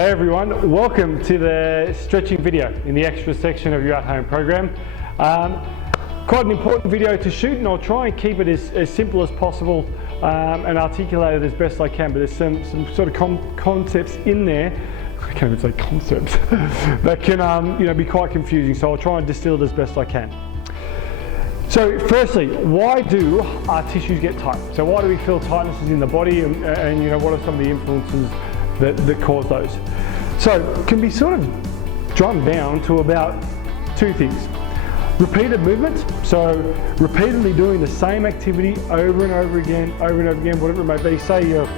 Hey everyone, welcome to the stretching video in the extra section of your at-home program. Quite an important video to shoot, and I'll try and keep it as simple as possible and articulate it as best I can, but there's some sort of concepts in there, I can't even say concepts, that can be quite confusing, so I'll try and distill it as best I can. So firstly, why do our tissues get tight? So why do we feel tightnesses in the body, and what are some of the influences that cause those? So it can be sort of drummed down to about two things. Repeated movements, so repeatedly doing the same activity over and over again, whatever it may be. Say you're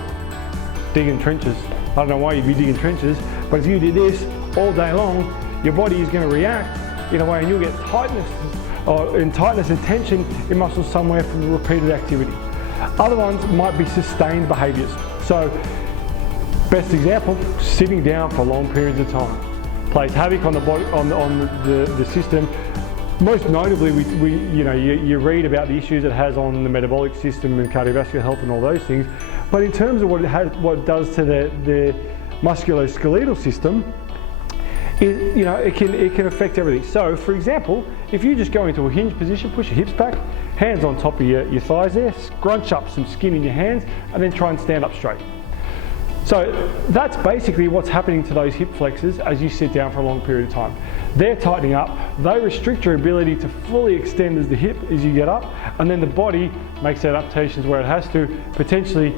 digging trenches. I don't know why you'd be digging trenches, but if you did this all day long, your body is going to react in a way and you'll get tightness and tension in muscles somewhere from the repeated activity. Other ones might be sustained behaviours. So best example, sitting down for long periods of time plays havoc on the body, on the system. Most notably, you read about the issues it has on the metabolic system and cardiovascular health and all those things. But in terms of what it does to the musculoskeletal system, it can affect everything. So, for example, if you just go into a hinge position, push your hips back, hands on top of your thighs there, scrunch up some skin in your hands, and then try and stand up straight. So that's basically what's happening to those hip flexors as you sit down for a long period of time. They're tightening up, they restrict your ability to fully extend as the hip as you get up, and then the body makes adaptations where it has to, potentially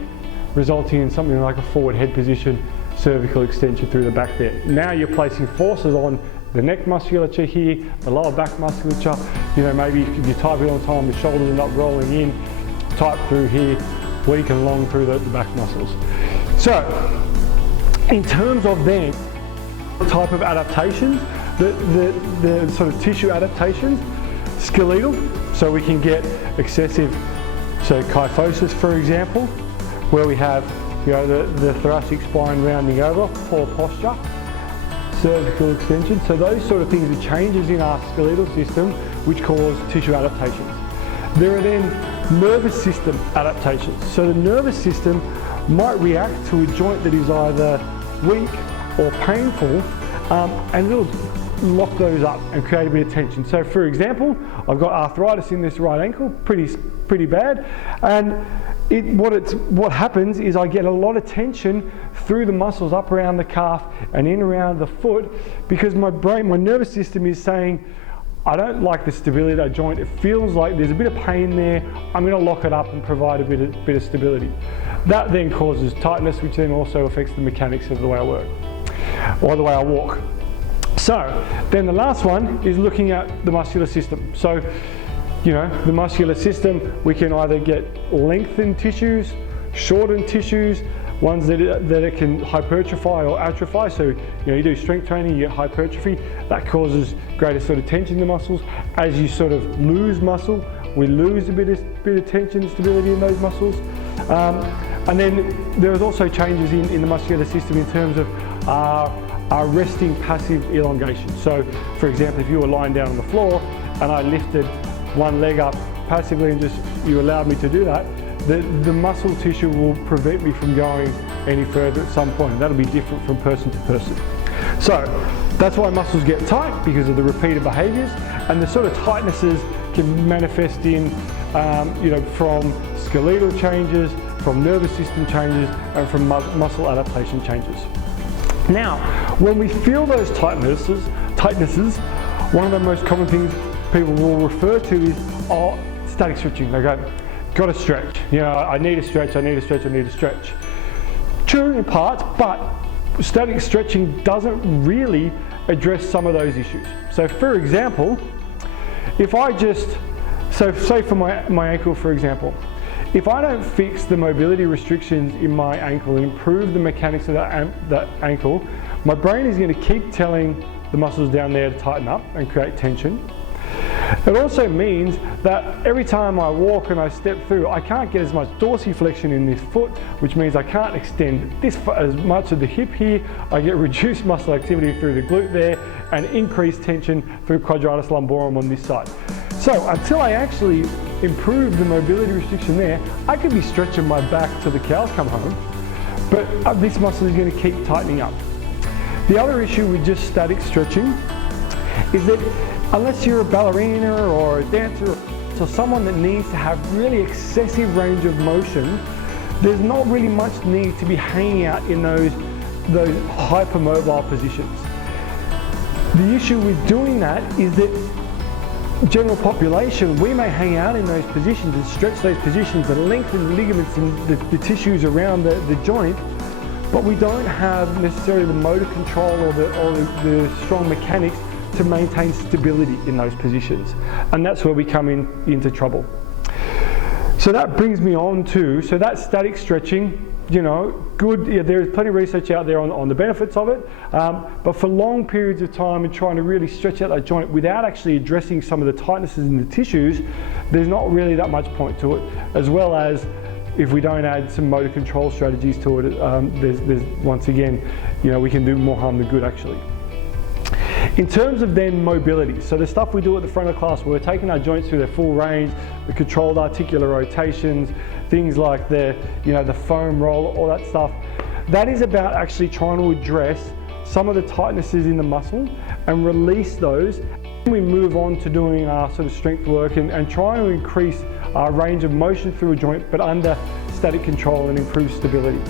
resulting in something like a forward head position, cervical extension through the back there. Now you're placing forces on the neck musculature here, the lower back musculature, maybe if you're typing on time, the shoulders are not rolling in, tight through here, weak and long through the back muscles. So, in terms of then the type of adaptations, the sort of tissue adaptations, skeletal, so we can get excessive, so kyphosis for example, where we have the thoracic spine rounding over, poor posture, cervical extension, so those sort of things are changes in our skeletal system which cause tissue adaptations. There are then nervous system adaptations. So the nervous system might react to a joint that is either weak or painful, and it'll lock those up and create a bit of tension. So for example, I've got arthritis in this right ankle, pretty bad, and what happens is I get a lot of tension through the muscles up around the calf and in around the foot, because my nervous system is saying, I don't like the stability of that joint. It feels like there's a bit of pain there. I'm going to lock it up and provide a bit of stability. That then causes tightness, which then also affects the mechanics of the way I work or the way I walk. So then the last one is looking at the muscular system. So, the muscular system, we can either get lengthened tissues, shortened tissues, ones that it can hypertrophy or atrophy. So you do strength training, you get hypertrophy, that causes greater sort of tension in the muscles. As you sort of lose muscle, we lose a bit of tension and stability in those muscles. And then there's also changes in the muscular system in terms of our resting passive elongation. So for example, if you were lying down on the floor and I lifted one leg up passively and you allowed me to do that, the muscle tissue will prevent me from going any further at some point. That'll be different from person to person. So that's why muscles get tight, because of the repeated behaviours, and the sort of tightnesses can manifest in, from skeletal changes, from nervous system changes, and from muscle adaptation changes. Now, when we feel those tightnesses, one of the most common things people will refer to is, static stretching. They go, got to stretch. I need a stretch, I need a stretch, I need a stretch. True in parts, but static stretching doesn't really address some of those issues. So for example, if I say for my ankle for example, if I don't fix the mobility restrictions in my ankle and improve the mechanics of that ankle, my brain is going to keep telling the muscles down there to tighten up and create tension. It also means that every time I walk and I step through, I can't get as much dorsiflexion in this foot, which means I can't extend this as much of the hip here. I get reduced muscle activity through the glute there and increased tension through quadratus lumborum on this side. So until I actually improve the mobility restriction there, I could be stretching my back till the cows come home, but this muscle is going to keep tightening up. The other issue with just static stretching is that unless you're a ballerina or a dancer or someone that needs to have really excessive range of motion, there's not really much need to be hanging out in those hypermobile positions. The issue with doing that is that general population, we may hang out in those positions and stretch those positions and lengthen the ligaments and the tissues around the joint, but we don't have necessarily the motor control or the strong mechanics to maintain stability in those positions. And that's where we come into trouble. So that brings me on to, so that static stretching, you know, good, yeah, there's plenty of research out there on the benefits of it, but for long periods of time and trying to really stretch out that joint without actually addressing some of the tightnesses in the tissues, there's not really that much point to it, as well as if we don't add some motor control strategies to it, there's once again, you know, we can do more harm than good actually. In terms of then mobility, so the stuff we do at the front of class, we're taking our joints through their full range, the controlled articular rotations, things like the foam roll, all that stuff. That is about actually trying to address some of the tightnesses in the muscle and release those. We move on to doing our sort of strength work and trying to increase our range of motion through a joint, but under static control and improve stability.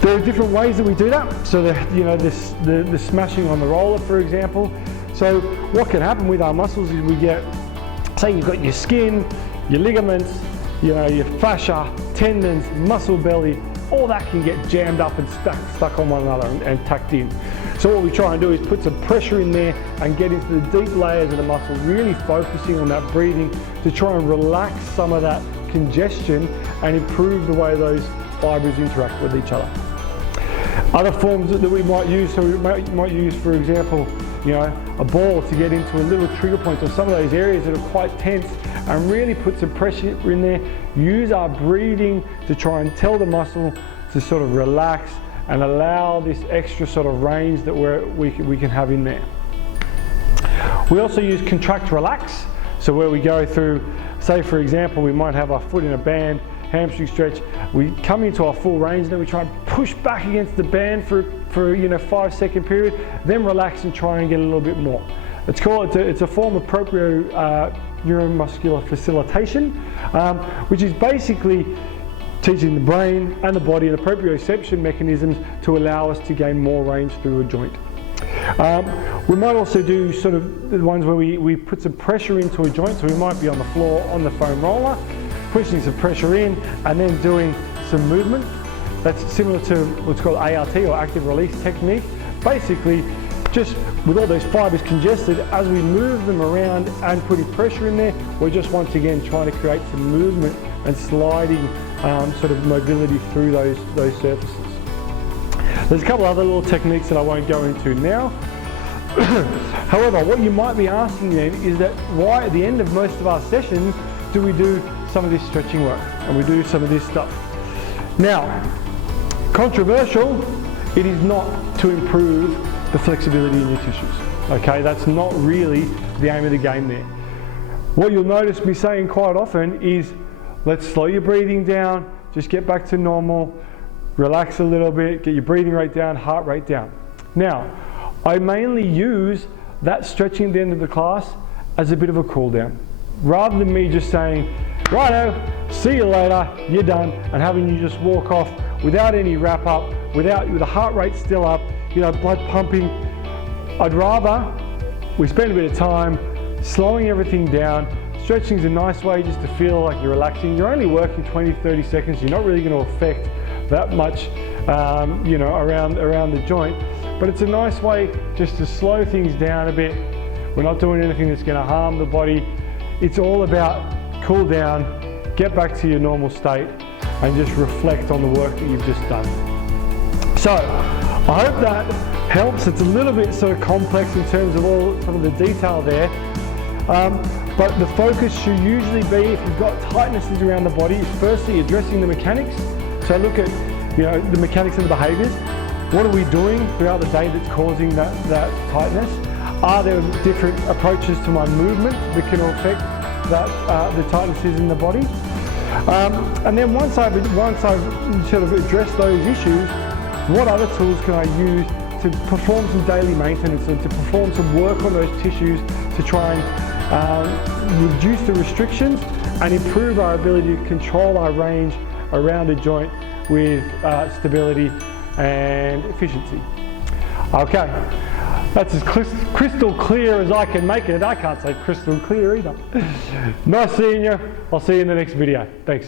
There are different ways that we do that. So the smashing on the roller, for example. So what can happen with our muscles is we get, say you've got your skin, your ligaments, you know, your fascia, tendons, muscle belly, all that can get jammed up and stuck on one another and tucked in. So what we try and do is put some pressure in there and get into the deep layers of the muscle, really focusing on that breathing to try and relax some of that congestion and improve the way those fibers interact with each other. Other forms that we might use, so we might use, for example, you know, a ball to get into a little trigger point or some of those areas that are quite tense and really put some pressure in there. Use our breathing to try and tell the muscle to sort of relax and allow this extra sort of range that we can have in there. We also use contract relax, so where we go through, say for example, we might have our foot in a band, hamstring stretch, we come into our full range, then we try and push back against the band for you know, 5-second period, then relax and try and get a little bit more. It's a form of neuromuscular facilitation, which is basically teaching the brain and the body an proprioception mechanisms to allow us to gain more range through a joint. We might also do sort of the ones where we put some pressure into a joint, so we might be on the floor on the foam roller, pushing some pressure in and then doing some movement. That's similar to what's called ART or active release technique. Basically, just with all those fibers congested, as we move them around and putting pressure in there, we're just once again trying to create some movement and sliding sort of mobility through those surfaces. There's a couple other little techniques that I won't go into now. However, what you might be asking then is that why at the end of most of our sessions do we do some of this stretching work and we do some of this stuff. Now, controversial, it is not to improve the flexibility in your tissues. Okay, that's not really the aim of the game there. What you'll notice me saying quite often is, let's slow your breathing down, just get back to normal, relax a little bit, get your breathing rate down, heart rate down. Now, I mainly use that stretching at the end of the class as a bit of a cool down, rather than me just saying, righto, see you later, you're done, and having you just walk off without any wrap up, with the heart rate still up, you know, blood pumping. I'd rather we spend a bit of time slowing everything down. Stretching is a nice way just to feel like you're relaxing. You're only working 20-30 seconds. You're not really going to affect that much, you know, around the joint. But it's a nice way just to slow things down a bit. We're not doing anything that's going to harm the body. It's all about cool down, get back to your normal state, and just reflect on the work that you've just done. So, I hope that helps. It's a little bit sort of complex in terms of some of the detail there. But the focus should usually be, if you've got tightnesses around the body, is firstly addressing the mechanics. So look at, you know, the mechanics and the behaviours. What are we doing throughout the day that's causing that tightness? Are there different approaches to my movement that can affect the tightnesses in the body? And then once I've sort of addressed those issues, what other tools can I use to perform some daily maintenance and to perform some work on those tissues to try and reduce the restrictions and improve our ability to control our range around a joint with stability and efficiency. Okay, that's as crystal clear as I can make it. I can't say crystal clear either. Nice seeing you. I'll see you in the next video. Thanks.